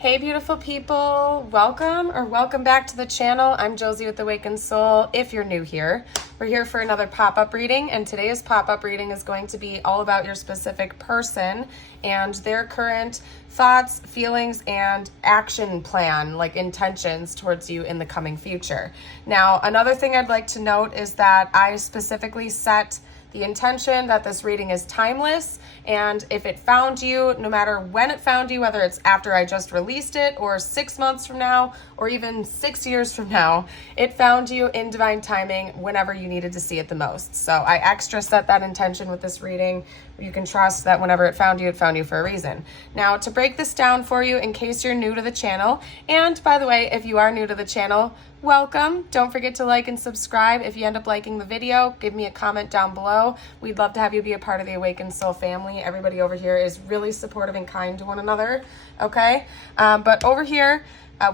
Hey beautiful people, welcome back to the channel. I'm Josie with Awakened Soul. If you're new here, we're here for another pop-up reading, and today's pop-up reading is going to be all about your specific person and their current thoughts, feelings, and action plan, like intentions towards you in the coming future. Now, another thing I'd like to note is that I specifically set the intention that this reading is timeless, and if it found you, no matter when it found you, whether it's after I just released it or 6 months from now or even 6 years from now, it found you in divine timing whenever you needed to see it the most. So I extra set that intention with this reading. You can trust that whenever it found you for a reason. Now, to break this down for you in case you're new to the channel, and by the way, if you are new to the channel, welcome. Don't forget to like and subscribe. If you end up liking the video, give me a comment down below. We'd love to have you be a part of the Awakened Soul family. Everybody over here is really supportive and kind to one another, okay? But over here,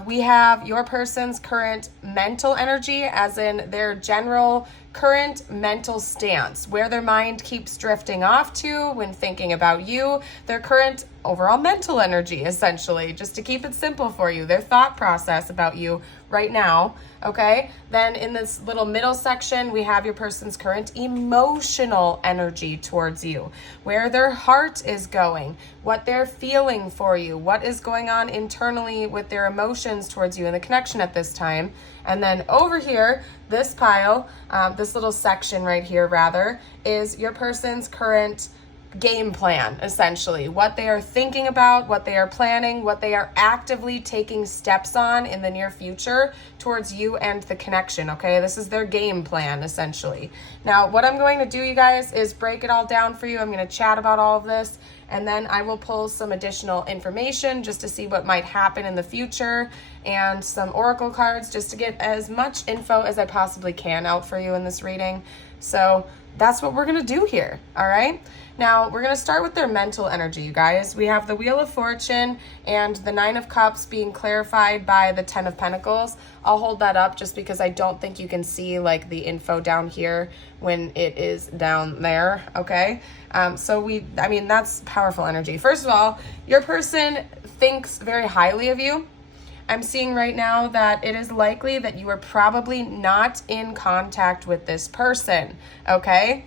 we have your person's current mental energy, as in their general current mental stance, where their mind keeps drifting off to when thinking about you, their current overall mental energy, essentially, just to keep it simple for you, their thought process about you right now, okay? Then in this little middle section, we have your person's current emotional energy towards you, where their heart is going, what they're feeling for you, what is going on internally with their emotions towards you and the connection at this time. And then over here, this pile, this little section right here rather, is your person's current game plan, essentially. What they are thinking about, what they are planning, what they are actively taking steps on in the near future towards you and the connection, okay? This is their game plan, essentially. Now, what I'm going to do, you guys, is break it all down for you. I'm going to chat about all of this, and then I will pull some additional information just to see what might happen in the future, and some oracle cards just to get as much info as I possibly can out for you in this reading. So that's what we're going to do here, all right? Now, we're going to start with their mental energy, you guys. We have the Wheel of Fortune and the Nine of Cups being clarified by the Ten of Pentacles. I'll hold that up just because I don't think you can see like the info down here when it is down there, okay? That's powerful energy. First of all, your person thinks very highly of you. I'm seeing right now that it is likely that you are probably not in contact with this person, okay?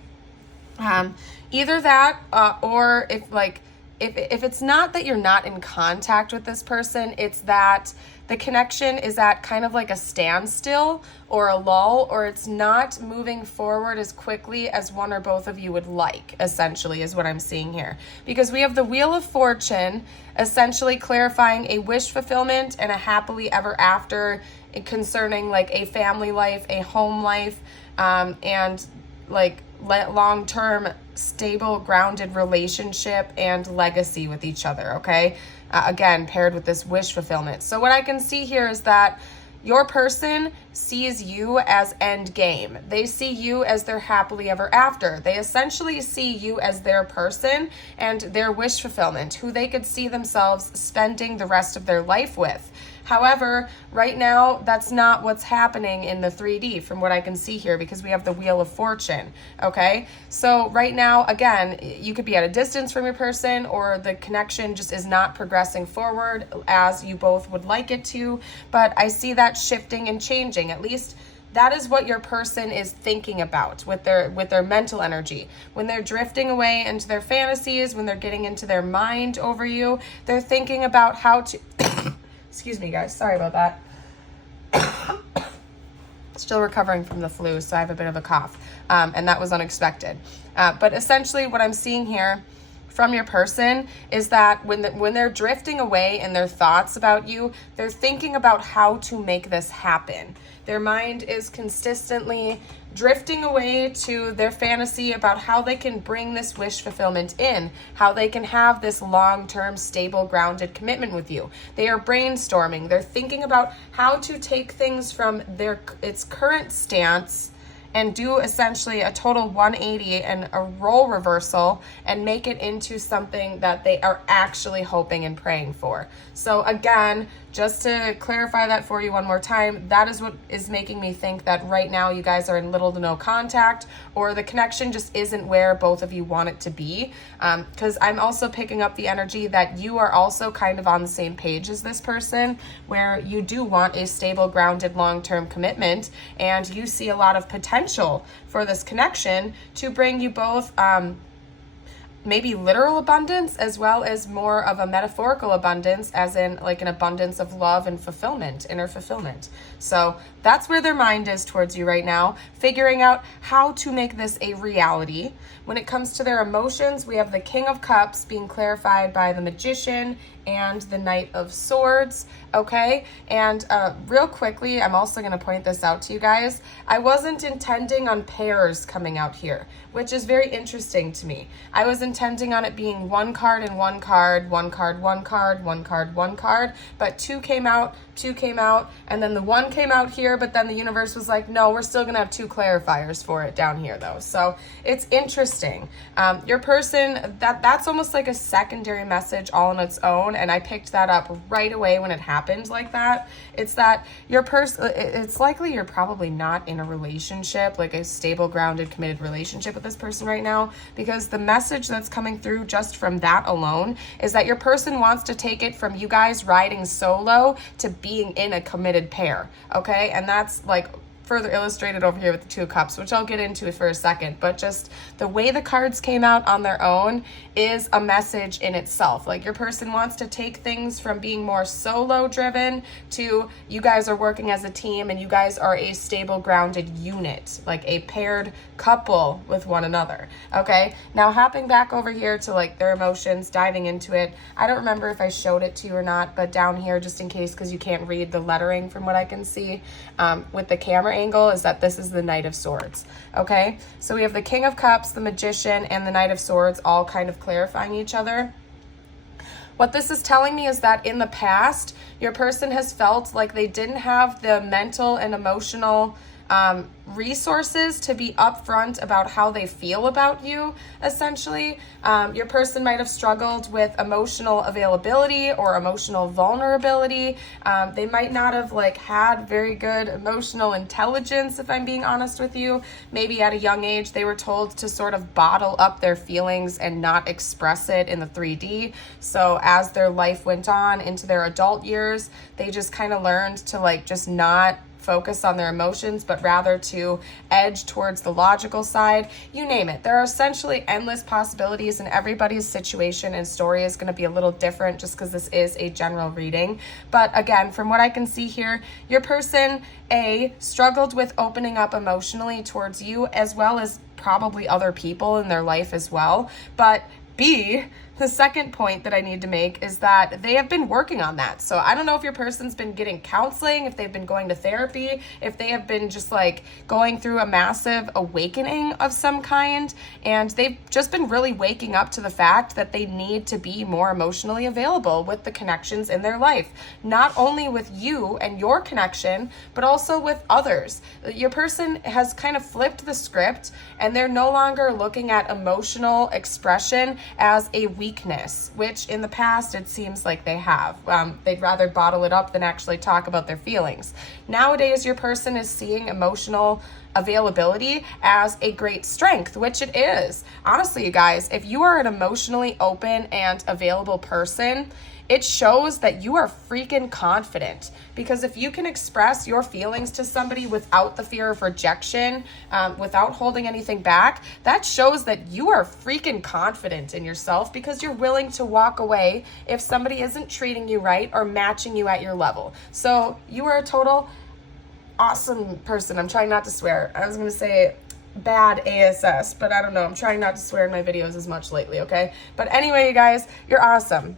Either that, or if it's not that you're not in contact with this person, it's that the connection is at kind of like a standstill or a lull, or it's not moving forward as quickly as one or both of you would like, essentially, is what I'm seeing here. Because we have the Wheel of Fortune essentially clarifying a wish fulfillment and a happily ever after concerning like a family life, a home life, and like long-term stable grounded relationship and legacy with each other, okay? Again, paired with this wish fulfillment. So what I can see here is that your person sees you as end game. They see you as their happily ever after. They essentially see you as their person and their wish fulfillment, who they could see themselves spending the rest of their life with. However, right now, that's not what's happening in the 3D from what I can see here, because we have the Wheel of Fortune, okay? So right now, again, you could be at a distance from your person, or the connection just is not progressing forward as you both would like it to, but I see that shifting and changing. At least that is what your person is thinking about with their mental energy. When they're drifting away into their fantasies, when they're getting into their mind over you, they're thinking about how to... Excuse me, guys. Sorry about that. Still recovering from the flu, so I have a bit of a cough, and that was unexpected. But essentially what I'm seeing here from your person is that when they're drifting away in their thoughts about you, they're thinking about how to make this happen. Their mind is consistently drifting away to their fantasy about how they can bring this wish fulfillment in, how they can have this long-term, stable, grounded commitment with you. They are brainstorming. They're thinking about how to take things from its current stance and do essentially a total 180 and a role reversal and make it into something that they are actually hoping and praying for. So again, just to clarify that for you one more time, that is what is making me think that right now you guys are in little to no contact, or the connection just isn't where both of you want it to be. Because I'm also picking up the energy that you are also kind of on the same page as this person, where you do want a stable, grounded, long-term commitment, and you see a lot of potential for this connection to bring you both maybe literal abundance as well as more of a metaphorical abundance, as in like an abundance of love and fulfillment, inner fulfillment. So that's where their mind is towards you right now, figuring out how to make this a reality. When it comes to their emotions, we have the King of Cups being clarified by the Magician and the Knight of Swords, okay? And real quickly, I'm also going to point this out to you guys. I wasn't intending on pairs coming out here, which is very interesting to me. I was intending on it being one card and one card, one card, one card, one card, one card, but two came out, and then the one came out here, but then the universe was like, no, we're still going to have two clarifiers for it down here though. So it's interesting. Your person, that's almost like a secondary message all on its own, and I picked that up right away when it happened like that. It's that your person, it's likely you're probably not in a relationship, like a stable, grounded, committed relationship with this person right now, because the message that's coming through just from that alone is that your person wants to take it from you guys riding solo to being in a committed pair, okay? And that's like further illustrated over here with the Two of Cups, which I'll get into for a second, but just the way the cards came out on their own is a message in itself. Like your person wants to take things from being more solo driven to you guys are working as a team and you guys are a stable, grounded unit, like a paired couple with one another, okay? Now hopping back over here to like their emotions, diving into it. I don't remember if I showed it to you or not, but down here, just in case, because you can't read the lettering from what I can see with the camera angle, is that this is the Knight of Swords, okay? So we have the King of Cups, the Magician, and the Knight of Swords all kind of clarifying each other. What this is telling me is that in the past, your person has felt like they didn't have the mental and emotional resources to be upfront about how they feel about you, essentially. Your person might have struggled with emotional availability or emotional vulnerability. They might not have like had very good emotional intelligence, if I'm being honest with you. Maybe at a young age, they were told to sort of bottle up their feelings and not express it in the 3D. So as their life went on into their adult years, they just kind of learned to like just not focus on their emotions, but rather to edge towards the logical side. You name it. There are essentially endless possibilities, and everybody's situation and story is going to be a little different just because this is a general reading. But again, from what I can see here, your person, A, struggled with opening up emotionally towards you, as well as probably other people in their life as well. But B, the second point that I need to make is that they have been working on that. So I don't know if your person's been getting counseling, if they've been going to therapy, if they have been just like going through a massive awakening of some kind, and they've just been really waking up to the fact that they need to be more emotionally available with the connections in their life, not only with you and your connection, but also with others. Your person has kind of flipped the script, and they're no longer looking at emotional expression as a weakness, which in the past it seems like they have. They'd rather bottle it up than actually talk about their feelings. Nowadays, your person is seeing emotional availability as a great strength, which it is. Honestly, you guys, if you are an emotionally open and available person, it shows that you are freaking confident, because if you can express your feelings to somebody without the fear of rejection, without holding anything back, that shows that you are freaking confident in yourself, because you're willing to walk away if somebody isn't treating you right or matching you at your level. So you are a total awesome person. I'm trying not to swear. I was going to say bad ASS, but I don't know. I'm trying not to swear in my videos as much lately, okay? But anyway, you guys, you're awesome.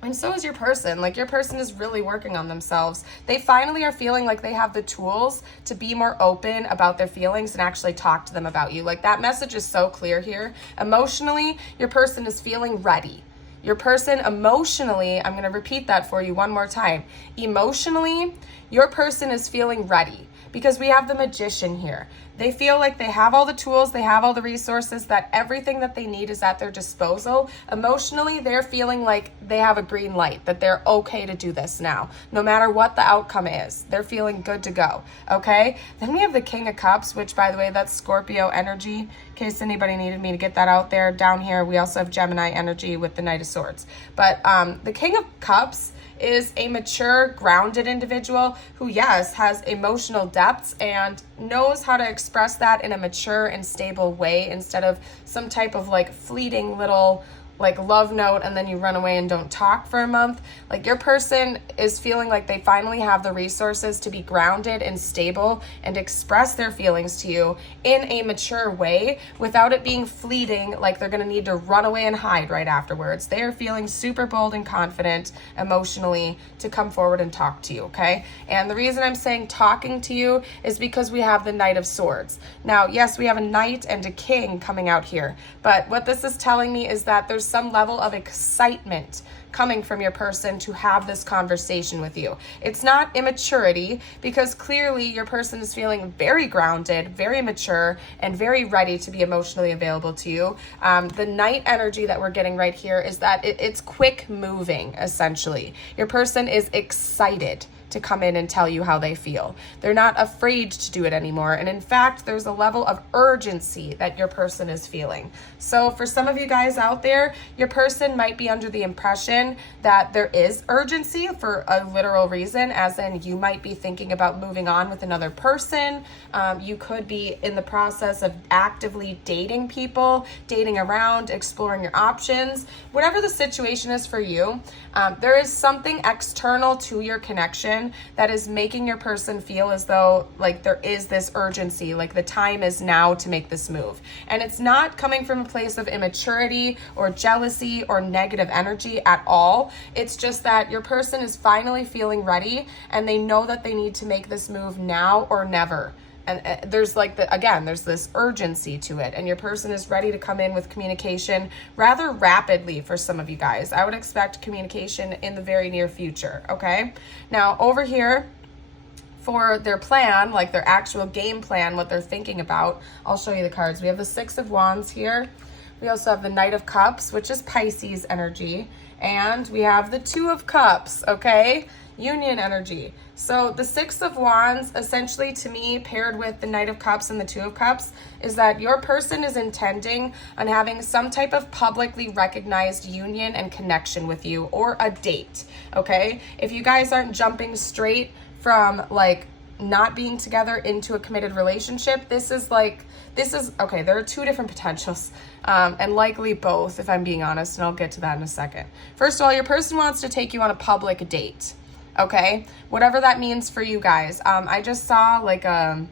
And so is your person. Like, your person is really working on themselves. They finally are feeling like they have the tools to be more open about their feelings and actually talk to them about you. Like, that message is so clear here. Emotionally, your person is feeling ready. Your person emotionally, I'm going to repeat that for you one more time. Emotionally, your person is feeling ready, Because we have the Magician here. They feel like they have all the tools, they have all the resources, that everything that they need is at their disposal. Emotionally, they're feeling like they have a green light, that they're okay to do this now. No matter what the outcome is, they're feeling good to go, okay? Then we have the King of Cups, which, by the way, that's Scorpio energy, in case anybody needed me to get that out there. Down here, we also have Gemini energy with the Knight of Swords. But the King of Cups is a mature, grounded individual who, yes, has emotional depths and knows how to express that in a mature and stable way instead of some type of like fleeting little like love note and then you run away and don't talk for a month. Like, your person is feeling like they finally have the resources to be grounded and stable and express their feelings to you in a mature way without it being fleeting, like they're going to need to run away and hide right afterwards. They are feeling super bold and confident emotionally to come forward and talk to you, okay? And the reason I'm saying talking to you is because we have the Knight of Swords. Now, yes, we have a Knight and a King coming out here, but what this is telling me is that there's some level of excitement coming from your person to have this conversation with you. It's not immaturity, because clearly your person is feeling very grounded, very mature, and very ready to be emotionally available to you. The Knight energy that we're getting right here is that it's quick moving, essentially. Your person is excited to come in and tell you how they feel. They're not afraid to do it anymore. And in fact, there's a level of urgency that your person is feeling. So for some of you guys out there, your person might be under the impression that there is urgency for a literal reason, as in you might be thinking about moving on with another person. You could be in the process of actively dating people, dating around, exploring your options. Whatever the situation is for you, there is something external to your connection that is making your person feel as though like there is this urgency, like the time is now to make this move. And it's not coming from a place of immaturity or jealousy or negative energy at all. It's just that your person is finally feeling ready and they know that they need to make this move now or never. And there's like there's this urgency to it, and your person is ready to come in with communication rather rapidly. For some of you guys, I would expect communication in the very near future, okay? Now over here, for their plan, like their actual game plan, what they're thinking about, I'll show you the cards. We have the Six of Wands here. We also have the Knight of Cups, which is Pisces energy, and we have the Two of Cups, okay? Union energy. So the Six of Wands, essentially to me, paired with the Knight of Cups and the Two of Cups, is that your person is intending on having some type of publicly recognized union and connection with you, or a date, okay? If you guys aren't jumping straight from like not being together into a committed relationship, this is okay, there are two different potentials, and likely both, if I'm being honest, and I'll get to that in a second. First of all, your person wants to take you on a public date. Okay, whatever that means for you guys. I just saw like an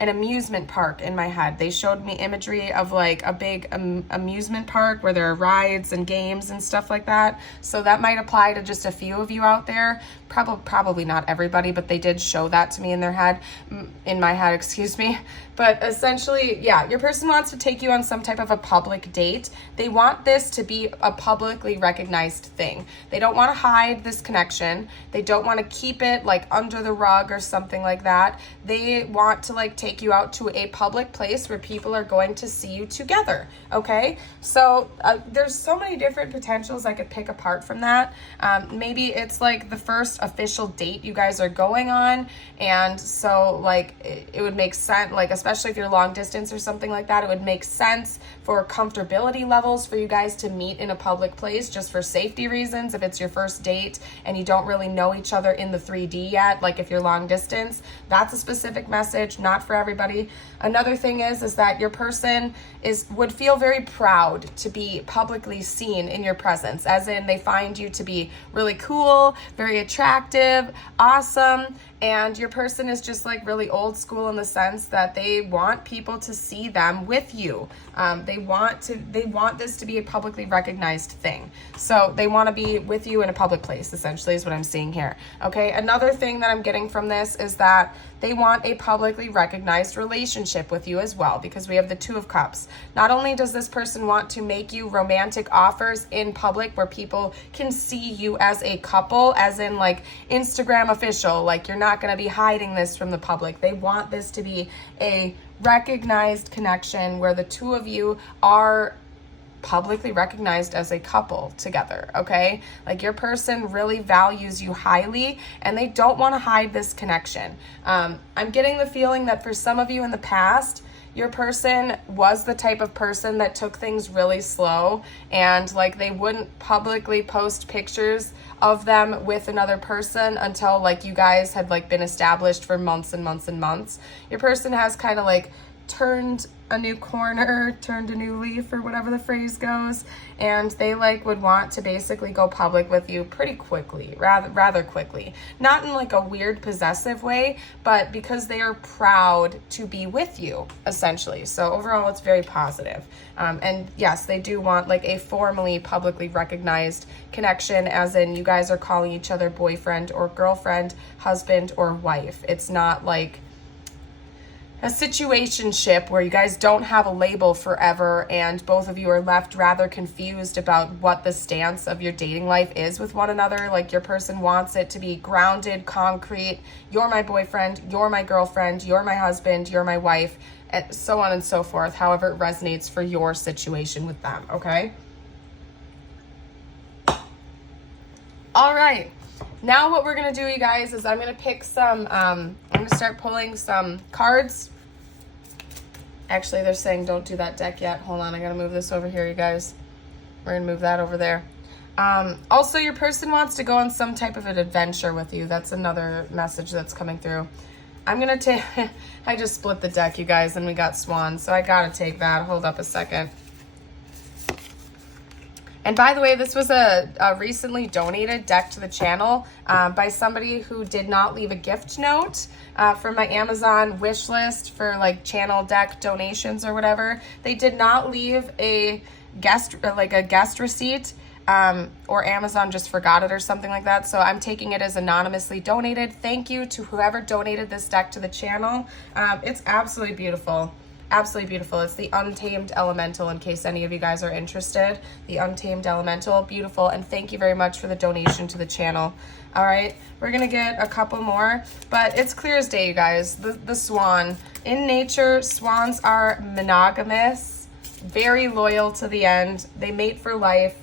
amusement park in my head. They showed me imagery of like a big amusement park where there are rides and games and stuff like that. So that might apply to just a few of you out there. Probably not everybody, but they did show that to me in my head, excuse me. But essentially, yeah, your person wants to take you on some type of a public date. They want this to be a publicly recognized thing. They don't want to hide this connection. They don't want to keep it like under the rug or something like that. They want to like take you out to a public place where people are going to see you together, okay? So there's so many different potentials I could pick apart from that. Maybe it's like the first official date you guys are going on, and so like it would make sense, like especially if you're long distance or something like that, it would make sense for comfortability levels for you guys to meet in a public place just for safety reasons. If it's your first date and you don't really know each other in the 3D yet, like if you're long distance, that's a specific message, not for everybody. Another thing is that your person would feel very proud to be publicly seen in your presence, as in they find you to be really cool, very attractive, awesome, and your person is just like really old school in the sense that they want people to see them with you. They want this to be a publicly recognized thing. So they want to be with you in a public place, essentially, is what I'm seeing here. Okay, another thing that I'm getting from this is that they want a publicly recognized relationship with you as well, because we have the Two of Cups. Not only does this person want to make you romantic offers in public where people can see you as a couple, as in like Instagram official, like you're not not going to be hiding this from the public. They want this to be a recognized connection where the two of you are publicly recognized as a couple together, okay? Like your person really values you highly and they don't want to hide this connection. I'm getting the feeling that for some of you in the past, your person was the type of person that took things really slow and like they wouldn't publicly post pictures of them with another person until like you guys had like been established for months and months and months. Your person has kind of like turned a new corner, turned a new leaf, or whatever the phrase goes, and they like would want to basically go public with you pretty quickly, rather quickly. Not in like a weird possessive way, but because they are proud to be with you, essentially. So overall, it's very positive. And yes, they do want like a formally publicly recognized connection, as in you guys are calling each other boyfriend or girlfriend, husband or wife. It's not like a situationship where you guys don't have a label forever and both of you are left rather confused about what the stance of your dating life is with one another. Like your person wants it to be grounded, concrete. You're my boyfriend, you're my girlfriend, you're my husband, you're my wife, and so on and so forth, however it resonates for your situation with them, okay? All right. Now what we're going to do, you guys, is I'm going to pick some, I'm going to start pulling some cards. Actually, they're saying don't do that deck yet. Hold on, I got to move this over here, you guys. We're going to move that over there. Also, your person wants to go on some type of an adventure with you. That's another message that's coming through. I'm going to take, I just split the deck, you guys, and we got Swan, so I got to take that. Hold up a second. And by the way, this was a recently donated deck to the channel by somebody who did not leave a gift note from my Amazon wish list for like channel deck donations or whatever. They did not leave a guest receipt, or Amazon just forgot it or something like that. So I'm taking it as anonymously donated. Thank you to whoever donated this deck to the channel. It's absolutely beautiful. Absolutely beautiful. It's the Untamed Elemental, in case any of you guys are interested. The Untamed Elemental, beautiful. And thank you very much for the donation to the channel. All right, we're gonna get a couple more, but it's clear as day, you guys. The swan. In nature, swans are monogamous, very loyal to the end. They mate for life.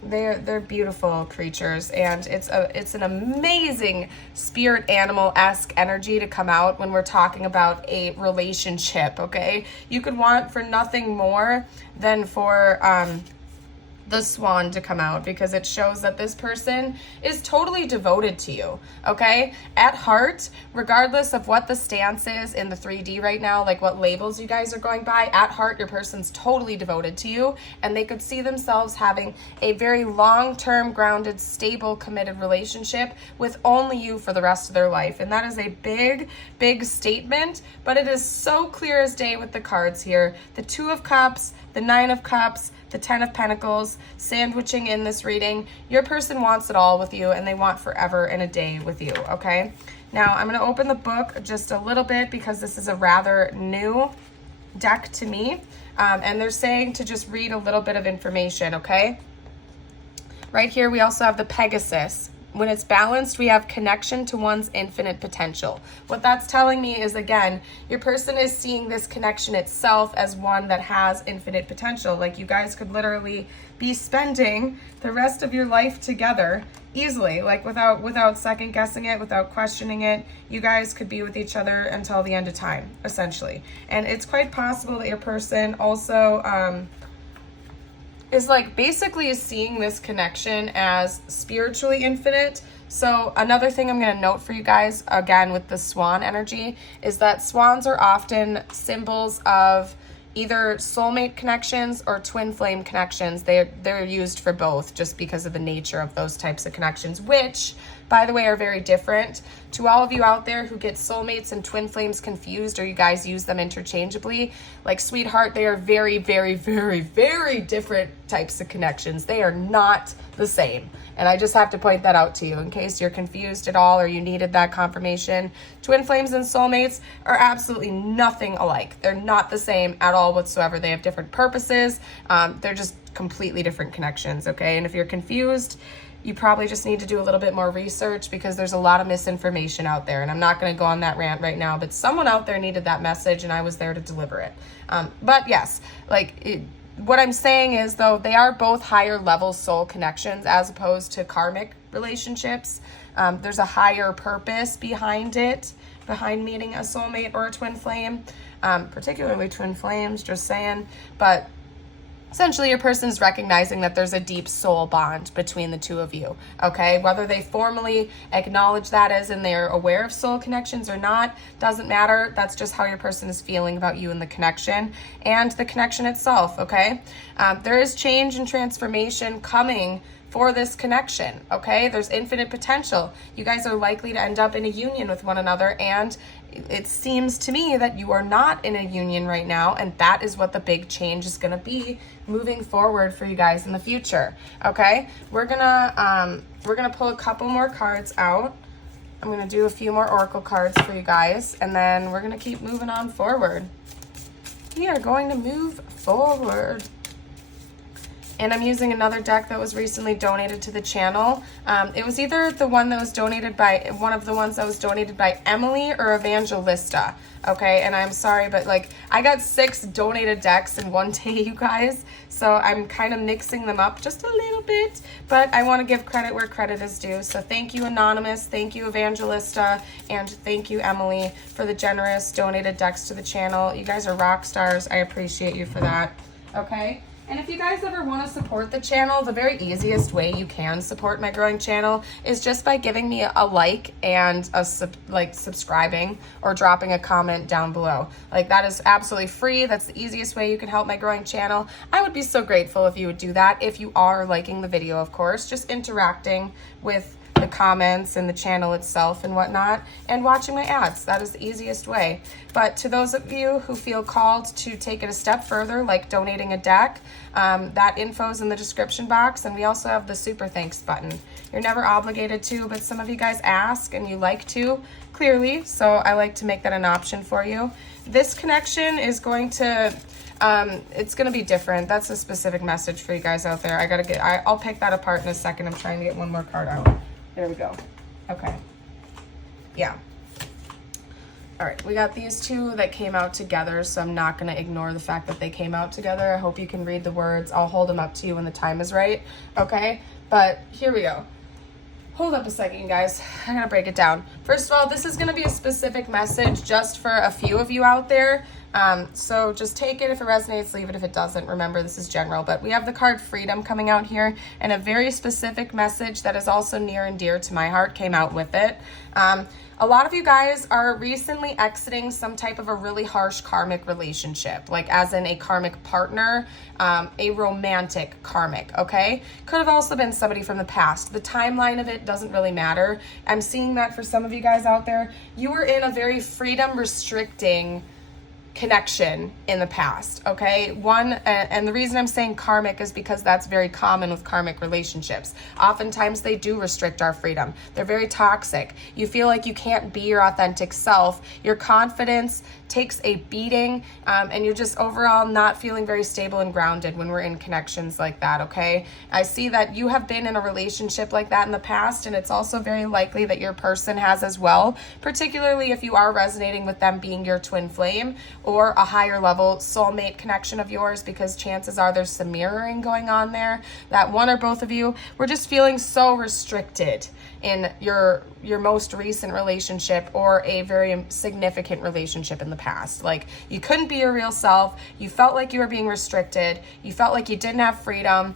They're beautiful creatures, and it's an amazing spirit animal-esque energy to come out when we're talking about a relationship, okay? You could want for nothing more than for the swan to come out, because it shows that this person is totally devoted to you, okay? At heart, regardless of what the stance is in the 3D right now, like what labels you guys are going by, at heart, your person's totally devoted to you, and they could see themselves having a very long-term, grounded, stable, committed relationship with only you for the rest of their life. And that is a big, big statement, but it is so clear as day with the cards here. The Two of Cups, the Nine of Cups, the Ten of Pentacles, sandwiching in this reading. Your person wants it all with you, and they want forever and a day with you, okay? Now, I'm going to open the book just a little bit because this is a rather new deck to me, and they're saying to just read a little bit of information, okay? Right here, we also have the Pegasus. When it's balanced, we have connection to one's infinite potential. What that's telling me is, again, your person is seeing this connection itself as one that has infinite potential. Like you guys could literally be spending the rest of your life together easily, like without second guessing it, without questioning it. You guys could be with each other until the end of time, essentially. And it's quite possible that your person also is like basically is seeing this connection as spiritually infinite. So another thing I'm going to note for you guys, again with the swan energy, is that swans are often symbols of either soulmate connections or twin flame connections. They're used for both just because of the nature of those types of connections, which, by the way, are very different. To all of you out there who get soulmates and twin flames confused, or you guys use them interchangeably, like sweetheart, they are very, very, very, very different types of connections. They are not the same. And I just have to point that out to you in case you're confused at all or you needed that confirmation. Twin flames and soulmates are absolutely nothing alike. They're not the same at all whatsoever. They have different purposes. They're just completely different connections, okay? And if you're confused, you probably just need to do a little bit more research because there's a lot of misinformation out there. And I'm not going to go on that rant right now, but someone out there needed that message and I was there to deliver it. But yes, what I'm saying is, though, they are both higher level soul connections as opposed to karmic relationships. There's a higher purpose behind it, behind meeting a soulmate or a twin flame, particularly twin flames, just saying. But essentially, your person is recognizing that there's a deep soul bond between the two of you, okay? Whether they formally acknowledge that as in they're aware of soul connections or not, doesn't matter. That's just how your person is feeling about you and the connection and the connection itself, okay? There is change and transformation coming for this connection, okay? There's infinite potential. You guys are likely to end up in a union with one another, and it seems to me that you are not in a union right now, and that is what the big change is going to be moving forward for you guys in the future, okay? We're gonna pull a couple more cards out. I'm gonna do a few more oracle cards for you guys, and then we're gonna keep moving on forward. We are going to move forward. And I'm using another deck that was recently donated to the channel. It was either the one that was donated by, one of the ones that was donated by Emily or Evangelista, okay? And I'm sorry, but I got 6 donated decks in one day, you guys. So I'm kind of mixing them up just a little bit, but I want to give credit where credit is due. So thank you, Anonymous, thank you, Evangelista, and thank you, Emily, for the generous donated decks to the channel. You guys are rock stars. I appreciate you for that, okay? And if you guys ever want to support the channel, the very easiest way you can support my growing channel is just by giving me a like and subscribing or dropping a comment down below. That is absolutely free. That's the easiest way you can help my growing channel. I would be so grateful if you would do that. If you are liking the video, of course, just interacting with the comments and the channel itself and whatnot, and watching my ads. That is the easiest way. But to those of you who feel called to take it a step further, like donating a deck, that info is in the description box, and we also have the super thanks button. You're never obligated to, but some of you guys ask and you like to, clearly, so I like to make that an option for you. This connection is going to it's going to be different. That's a specific message for you guys out there. I'll pick that apart in a second. I'm trying to get one more card out. There we go. Okay. Yeah. All right. We got these two that came out together, so I'm not going to ignore the fact that they came out together. I hope you can read the words. I'll hold them up to you when the time is right. Okay. But here we go. Hold up a second, you guys. I gotta break it down. First of all, this is gonna be a specific message just for a few of you out there. So just take it if it resonates, leave it if it doesn't. Remember, this is general, but we have the card Freedom coming out here, and a very specific message that is also near and dear to my heart came out with it. A lot of you guys are recently exiting some type of a really harsh karmic relationship, as in a karmic partner, a romantic karmic, okay? Could have also been somebody from the past. The timeline of it doesn't really matter. I'm seeing that for some of you guys out there, you were in a very freedom restricting connection in the past, okay? And the reason I'm saying karmic is because that's very common with karmic relationships. Oftentimes they do restrict our freedom. They're very toxic. You feel like you can't be your authentic self. Your confidence takes a beating, and you're just overall not feeling very stable and grounded when we're in connections like that, okay? I see that you have been in a relationship like that in the past, and it's also very likely that your person has as well, particularly if you are resonating with them being your twin flame or a higher level soulmate connection of yours, because chances are there's some mirroring going on there, that one or both of you were just feeling so restricted in your most recent relationship or a very significant relationship in the past. You couldn't be your real self. You felt like you were being restricted. You felt like you didn't have freedom.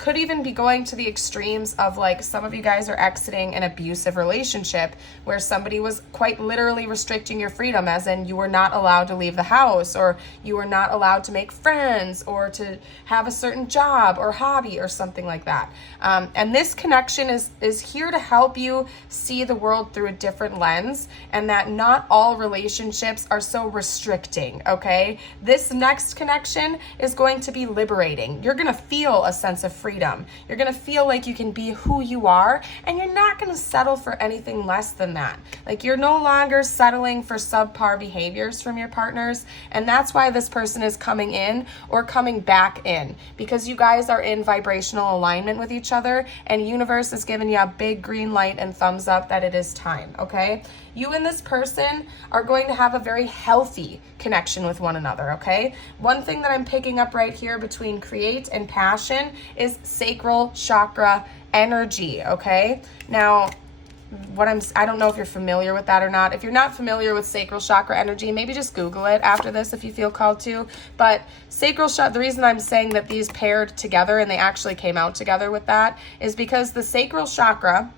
Could even be going to the extremes of some of you guys are exiting an abusive relationship where somebody was quite literally restricting your freedom, as in you were not allowed to leave the house, or you were not allowed to make friends, or to have a certain job or hobby or something like that. And this connection is here to help help you see the world through a different lens, and that not all relationships are so restricting, okay? This next connection is going to be liberating. You're gonna feel a sense of freedom. You're gonna feel like you can be who you are, and you're not gonna settle for anything less than that. Like, you're no longer settling for subpar behaviors from your partners, and that's why this person is coming in or coming back in, because you guys are in vibrational alignment with each other, and universe is giving you a big green light and thumbs up that it is time, okay? You and this person are going to have a very healthy connection with one another, okay? One thing that I'm picking up right here between create and passion is sacral chakra energy, okay? Now, I don't know if you're familiar with that or not. If you're not familiar with sacral chakra energy, maybe just Google it after this if you feel called to. But sacral chakra, the reason I'm saying that these paired together and they actually came out together with that is because the sacral chakra,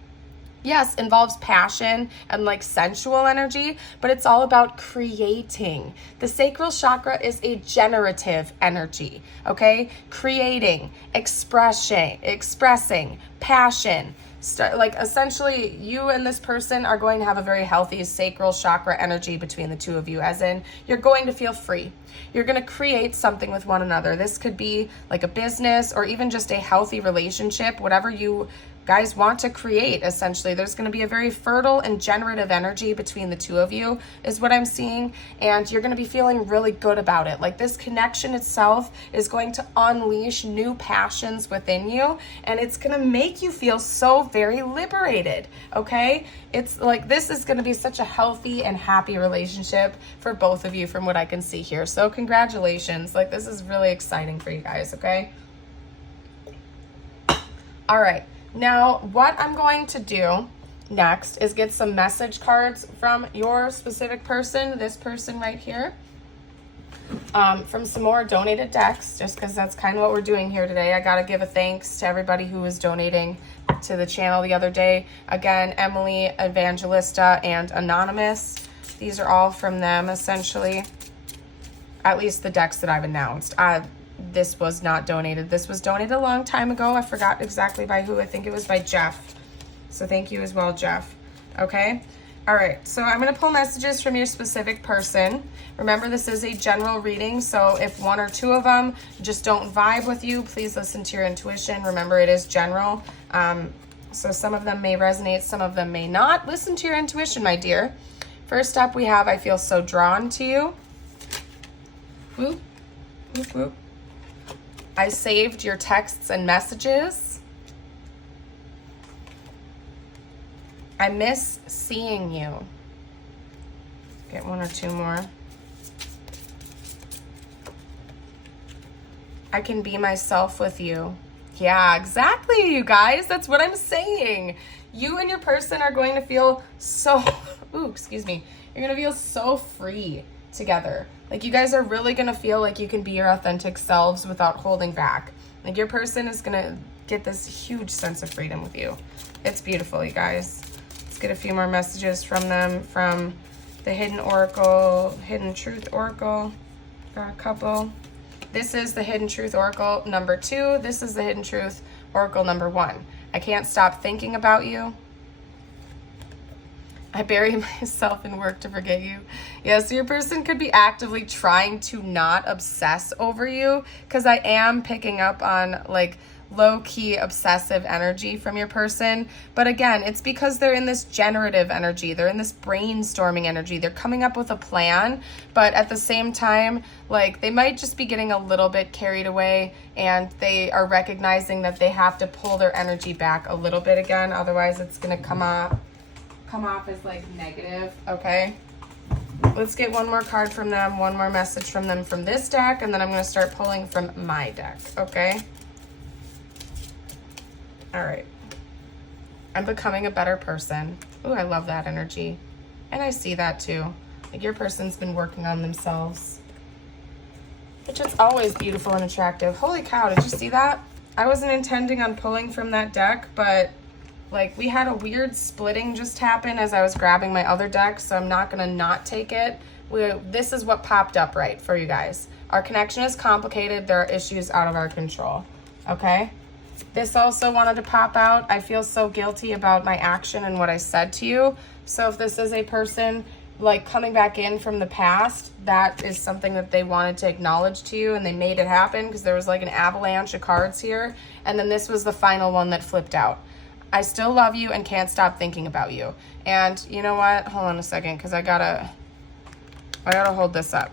yes, involves passion and like sensual energy, but it's all about creating. The sacral chakra is a generative energy, okay? Creating, expressing, passion. Like, essentially, you and this person are going to have a very healthy sacral chakra energy between the two of you, as in you're going to feel free. You're going to create something with one another. This could be like a business or even just a healthy relationship, whatever you guys want to create. Essentially, there's going to be a very fertile and generative energy between the two of you is what I'm seeing, and you're going to be feeling really good about it. Like, this connection itself is going to unleash new passions within you, and it's going to make you feel so very liberated, okay? It's like, this is going to be such a healthy and happy relationship for both of you from what I can see here. So congratulations. Like, this is really exciting for you guys, okay? All right. Now, what I'm going to do next is get some message cards from your specific person, this person right here, from some more donated decks, just because that's kind of what we're doing here today. I got to give a thanks to everybody who was donating to the channel the other day. Again, Emily, Evangelista, and Anonymous. These are all from them, essentially. At least the decks that I've announced. This was not donated. This was donated a long time ago. I forgot exactly by who. I think it was by Jeff. So thank you as well, Jeff. Okay. All right. So I'm going to pull messages from your specific person. Remember, this is a general reading. So if one or two of them just don't vibe with you, please listen to your intuition. Remember, it is general. So some of them may resonate. Some of them may not. Listen to your intuition, my dear. First up, we have, I feel so drawn to you. Whoop, whoop, whoop. I saved your texts and messages. I miss seeing you. Get one or two more. I can be myself with you. Yeah, exactly, you guys. That's what I'm saying. You and your person are going to feel so, excuse me. You're going to feel so free together. Like, you guys are really going to feel like you can be your authentic selves without holding back. Like, your person is going to get this huge sense of freedom with you. It's beautiful, you guys. Let's get a few more messages from them, from the Hidden Oracle, Hidden Truth Oracle. Got a couple. This is the Hidden Truth Oracle number 2. This is the Hidden Truth Oracle number 1. I can't stop thinking about you. I bury myself in work to forget you. Yeah, so your person could be actively trying to not obsess over you, because I am picking up on like low-key obsessive energy from your person. But again, it's because they're in this generative energy. They're in this brainstorming energy. They're coming up with a plan, but at the same time, like, they might just be getting a little bit carried away, and they are recognizing that they have to pull their energy back a little bit again. Otherwise, it's going to come off as like negative. Okay, let's get one more card from them, one more message from them from this deck, and then I'm going to start pulling from my deck. Okay, all right. I'm becoming a better person. Ooh, I love that energy, and I see that too. Like, your person's been working on themselves, which is always beautiful and attractive. Holy cow, did you see that? I wasn't intending on pulling from that deck, but like, we had a weird splitting just happen as I was grabbing my other deck, so I'm not going to not take it. This is what popped up right for you guys. Our connection is complicated. There are issues out of our control. Okay? This also wanted to pop out. I feel so guilty about my action and what I said to you. So if this is a person like coming back in from the past, that is something that they wanted to acknowledge to you, and they made it happen because there was like an avalanche of cards here. And then this was the final one that flipped out. I still love you and can't stop thinking about you. And you know what? Hold on a second, because I gotta hold this up.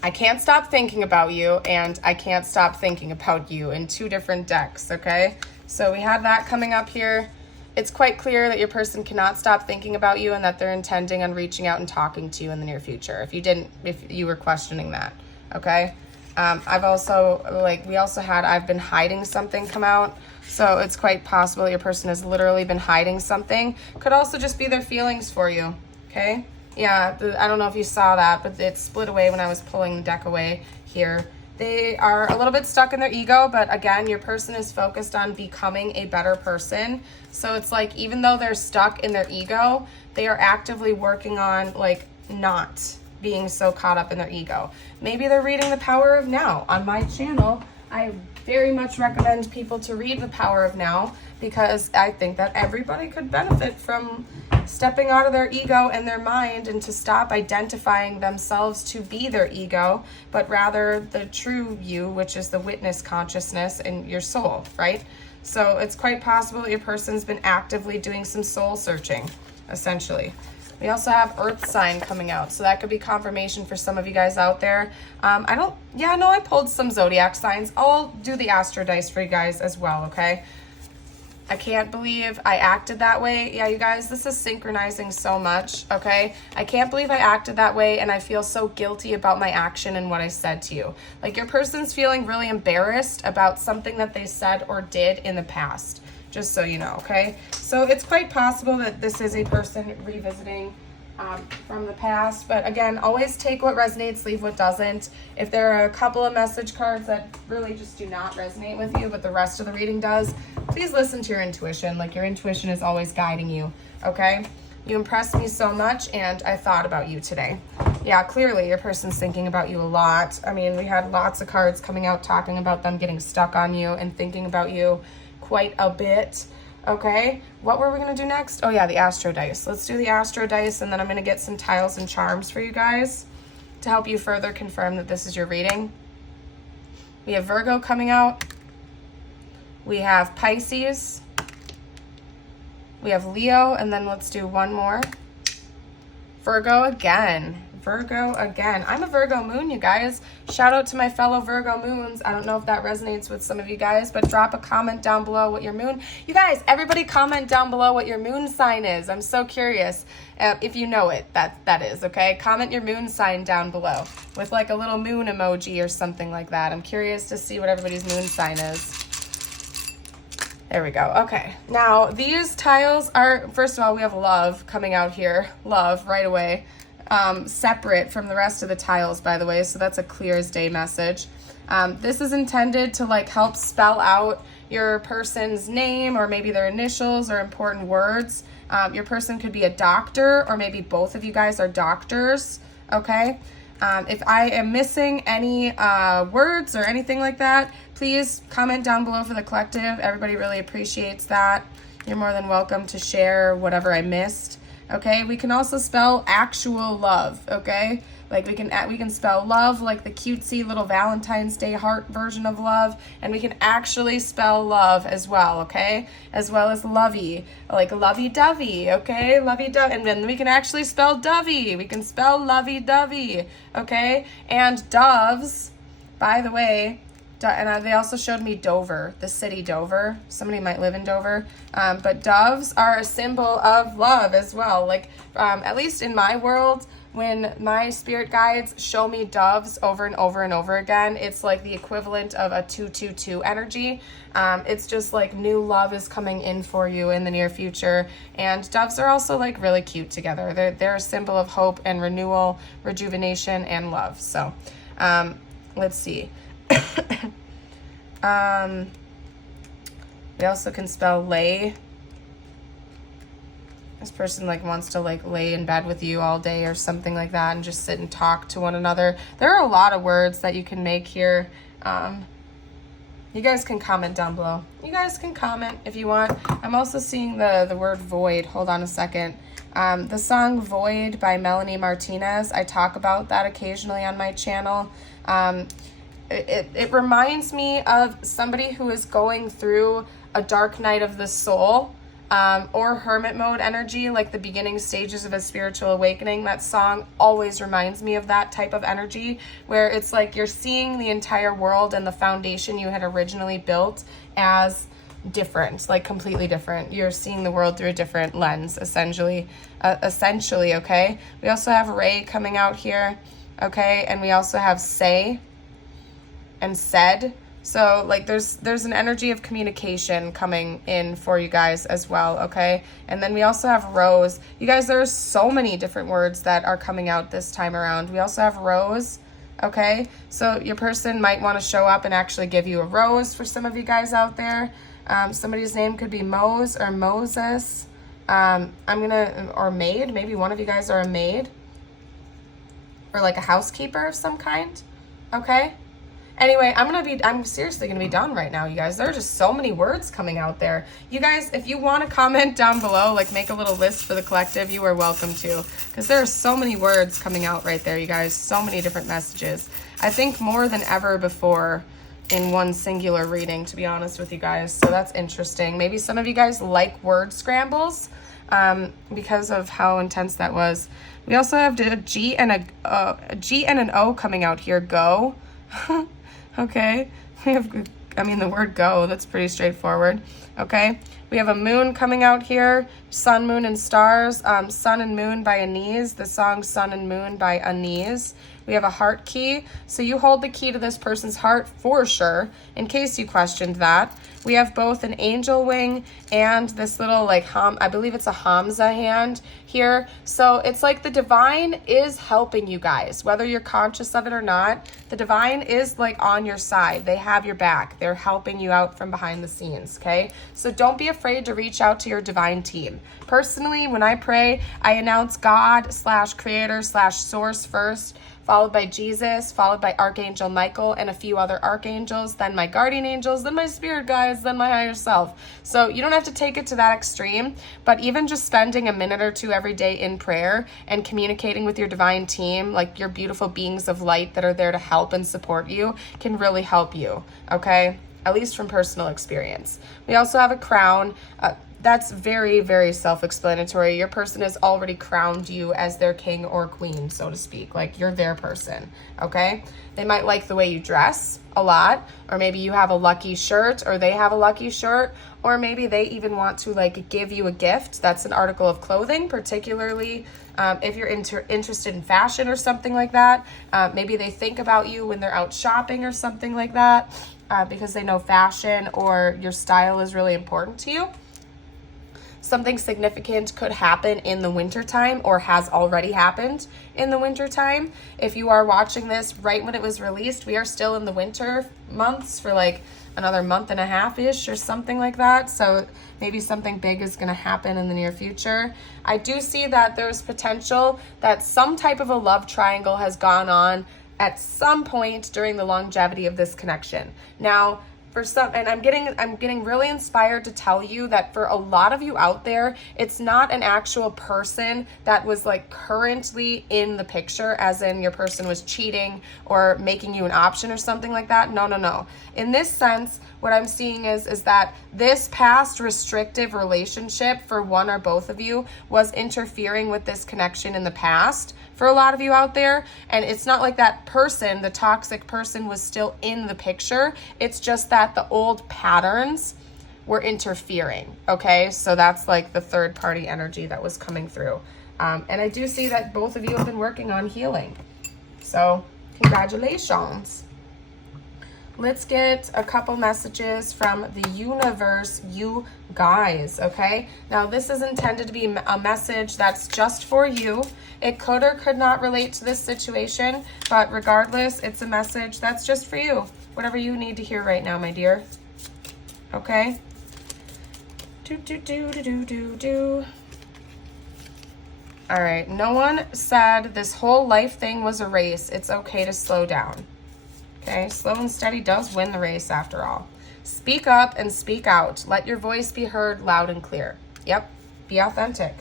I can't stop thinking about you, and I can't stop thinking about you in two different decks, okay? So we have that coming up here. It's quite clear that your person cannot stop thinking about you and that they're intending on reaching out and talking to you in the near future, if you were questioning that, okay? I've also, I've been hiding something come out. So it's quite possible your person has literally been hiding something. Could also just be their feelings for you, okay? Yeah, I don't know if you saw that, but it split away when I was pulling the deck away here. They are a little bit stuck in their ego, but again, your person is focused on becoming a better person. So it's like, even though they're stuck in their ego, they are actively working on like not being so caught up in their ego. Maybe they're reading The Power of Now on my channel. I very much recommend people to read The Power of Now because I think that everybody could benefit from stepping out of their ego and their mind and to stop identifying themselves to be their ego, but rather the true you, which is the witness consciousness and your soul, right? So it's quite possible that your person's been actively doing some soul searching, essentially. We also have Earth sign coming out, so that could be confirmation for some of you guys out there. I pulled some zodiac signs. I'll do the astro dice for you guys as well, okay? I can't believe I acted that way. Yeah, you guys, this is synchronizing so much, okay? I can't believe I acted that way, and I feel so guilty about my action and what I said to you. Like, your person's feeling really embarrassed about something that they said or did in the past, just so you know, okay? So it's quite possible that this is a person revisiting from the past, but again, always take what resonates, leave what doesn't. If there are a couple of message cards that really just do not resonate with you, but the rest of the reading does, please listen to your intuition. Like, your intuition is always guiding you, okay? You impressed me so much, and I thought about you today. Yeah, clearly your person's thinking about you a lot. I mean, we had lots of cards coming out talking about them getting stuck on you and thinking about you quite a bit. Okay, what were we going to do next? Oh yeah, the astro dice. Let's do the astro dice, and then I'm going to get some tiles and charms for you guys to help you further confirm that this is your reading. We have Virgo coming out. We have Pisces. We have Leo, and then let's do one more. Virgo again. Virgo again. I'm a Virgo moon, you guys. Shout out to my fellow Virgo moons. I don't know if that resonates with some of you guys, but drop a comment down below what your moon... You guys, everybody comment down below what your moon sign is. I'm so curious if you know it, that is, okay? Comment your moon sign down below with like a little moon emoji or something like that. I'm curious to see what everybody's moon sign is. There we go. Okay. Now, these tiles are, first of all, we have love coming out here. Love right away. Separate from the rest of the tiles, by the way, so that's a clear as day message. This is intended to like help spell out your person's name or maybe their initials or important words. Your person could be a doctor, or maybe both of you guys are doctors, okay? If I am missing any words or anything like that, please comment down below for the collective. Everybody really appreciates that. You're more than welcome to share whatever I missed. Okay, we can also spell actual love, okay? Like we can spell love like the cutesy little Valentine's Day heart version of love, and we can actually spell love as well, okay? As well as lovey, like lovey-dovey, okay? Lovey-dovey, and then we can actually spell dovey. We can spell lovey-dovey, okay? And doves, by the way, and they also showed me Dover, the city Dover. Somebody might live in Dover. But doves are a symbol of love as well. Like, at least in my world, when my spirit guides show me doves over and over and over again, it's like the equivalent of a 222 energy. It's just like new love is coming in for you in the near future. And doves are also like really cute together. They're a symbol of hope and renewal, rejuvenation, and love. So, let's see. We also can spell lay. This person like wants to like lay in bed with you all day or something like that and just sit and talk to one another. There are a lot of words that you can make here. You You guys can comment down below. You guys can comment if you want. I'm also seeing the word void. Hold on a second. The song Void by Melanie Martinez, I talk about that occasionally on my channel. It reminds me of somebody who is going through a dark night of the soul, or hermit mode energy, like the beginning stages of a spiritual awakening. That song always reminds me of that type of energy, where it's like you're seeing the entire world and the foundation you had originally built as different, like completely different. You're seeing the world through a different lens, essentially, okay? We also have Ray coming out here, okay? And we also have say and said. So like there's an energy of communication coming in for you guys as well, okay? And then we also have rose. You guys, there's so many different words that are coming out this time around. We also have rose, okay? So your person might want to show up and actually give you a rose for some of you guys out there. Somebody's name could be Mose or Moses. Or maid. Maybe one of you guys are a maid. Or like a housekeeper of some kind, okay? Anyway, I'm seriously gonna be done right now, you guys. There are just so many words coming out there. You guys, if you want to comment down below, like make a little list for the collective, you are welcome to, because there are so many words coming out right there, you guys. So many different messages. I think more than ever before in one singular reading, to be honest with you guys. So that's interesting. Maybe some of you guys like word scrambles because of how intense that was. We also have a G and an O coming out here. Go. Okay, we have, the word go, that's pretty straightforward, okay? We have a moon coming out here, sun, moon, and stars, sun and moon by Anise, the song Sun and Moon by Anise. We have a heart key, so you hold the key to this person's heart for sure, in case you questioned that. We have both an angel wing and this little like I believe it's a Hamza hand here. So it's like the divine is helping you guys, whether you're conscious of it or not. The divine is like on your side. They have your back. They're helping you out from behind the scenes, okay? So don't be afraid to reach out to your divine team. Personally, when I pray, I announce God/creator/source first, followed by Jesus, followed by Archangel Michael and a few other archangels, then my guardian angels, then my spirit guides, then my higher self. So you don't have to take it to that extreme, but even just spending a minute or two every day in prayer and communicating with your divine team, like your beautiful beings of light that are there to help and support you, can really help you, okay? At least from personal experience. We also have a crown. That's very, very self-explanatory. Your person has already crowned you as their king or queen, so to speak. Like, you're their person, okay? They might like the way you dress a lot, or maybe you have a lucky shirt, or they have a lucky shirt, or maybe they even want to, like, give you a gift. That's an article of clothing, particularly if you're interested in fashion or something like that. Maybe they think about you when they're out shopping or something like that, because they know fashion or your style is really important to you. Something significant could happen in the wintertime or has already happened in the wintertime. If you are watching this right when it was released, we are still in the winter months for like another month and a half-ish or something like that. So maybe something big is going to happen in the near future. I do see that there's potential that some type of a love triangle has gone on at some point during the longevity of this connection. Now, for some, and I'm getting really inspired to tell you that for a lot of you out there, it's not an actual person that was like currently in the picture, as in your person was cheating or making you an option or something like that. No. In this sense, what I'm seeing is that this past restrictive relationship for one or both of you was interfering with this connection in the past for a lot of you out there. And it's not like that person, the toxic person, was still in the picture. It's just that the old patterns were interfering, okay? So that's like the third party energy that was coming through. And I do see that both of you have been working on healing. So congratulations. Let's get a couple messages from the universe, you guys, okay? Now, this is intended to be a message that's just for you. It could or could not relate to this situation, but regardless, it's a message that's just for you. Whatever you need to hear right now, my dear. Okay? All right, no one said this whole life thing was a race. It's okay to slow down. Okay, slow and steady does win the race after all. Speak up and speak out. Let your voice be heard loud and clear. Yep, be authentic.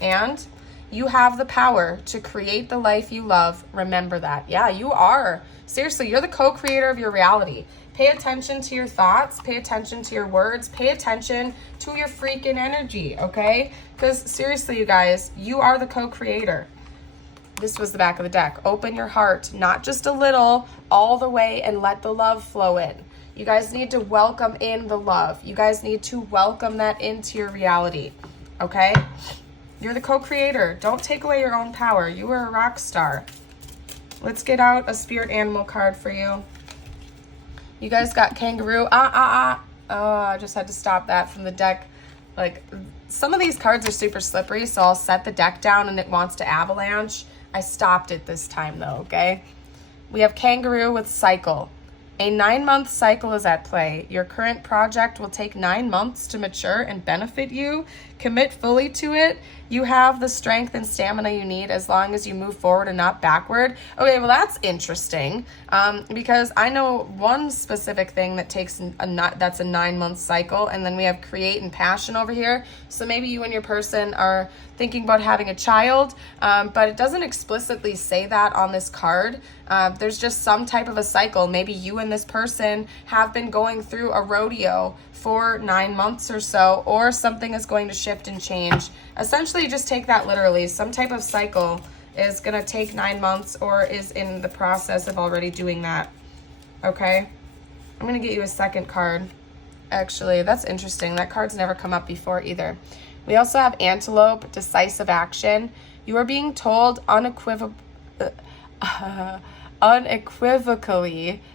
And you have the power to create the life you love. Remember that. Yeah, you are. Seriously, you're the co-creator of your reality. Pay attention to your thoughts. Pay attention to your words. Pay attention to your freaking energy, okay? Because seriously, you guys, you are the co-creator. This was the back of the deck. Open your heart, not just a little, all the way, and let the love flow in. You guys need to welcome in the love. You guys need to welcome that into your reality, okay? You're the co-creator. Don't take away your own power. You are a rock star. Let's get out a spirit animal card for you. You guys got kangaroo. Oh, I just had to stop that from the deck. Like, some of these cards are super slippery, so I'll set the deck down and it wants to avalanche. I stopped it this time though, okay? We have kangaroo with cycle. A 9-month cycle is at play. Your current project will take 9 months to mature and benefit you. Commit fully to it. You have the strength and stamina you need as long as you move forward and not backward. Okay, well, that's interesting because I know one specific thing that takes that's a 9-month cycle, and then we have create and passion over here. So maybe you and your person are thinking about having a child, but it doesn't explicitly say that on this card. There's just some type of a cycle. Maybe you and this person have been going through a rodeo for 9 months or so, or something is going to shift and change. Essentially, just take that literally. Some type of cycle is going to take 9 months or is in the process of already doing that. Okay? I'm going to get you a second card. Actually, that's interesting. That card's never come up before either. We also have antelope, decisive action. You are being told unequivocally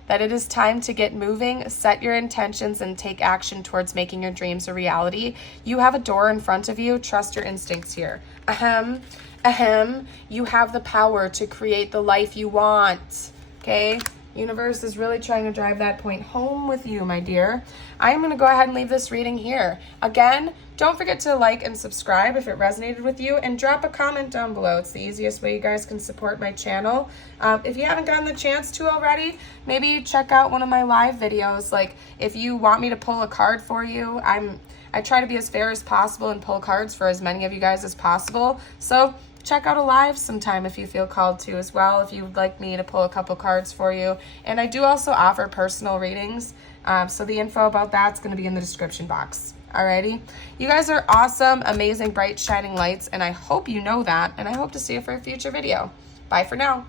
that it is time to get moving, set your intentions, and take action towards making your dreams a reality. You have a door in front of you. Trust your instincts here. You have the power to create the life you want. Okay? Universe is really trying to drive that point home with you, my dear. I'm going to go ahead and leave this reading here. Again, don't forget to like and subscribe if it resonated with you, and drop a comment down below. It's the easiest way you guys can support my channel. If you haven't gotten the chance to already, maybe check out one of my live videos. Like, if you want me to pull a card for you, I try to be as fair as possible and pull cards for as many of you guys as possible. So check out a live sometime if you feel called to as well, if you'd like me to pull a couple cards for you. And I do also offer personal readings, so the info about that's going to be in the description box. Alrighty? You guys are awesome, amazing, bright, shining lights, and I hope you know that, and I hope to see you for a future video. Bye for now.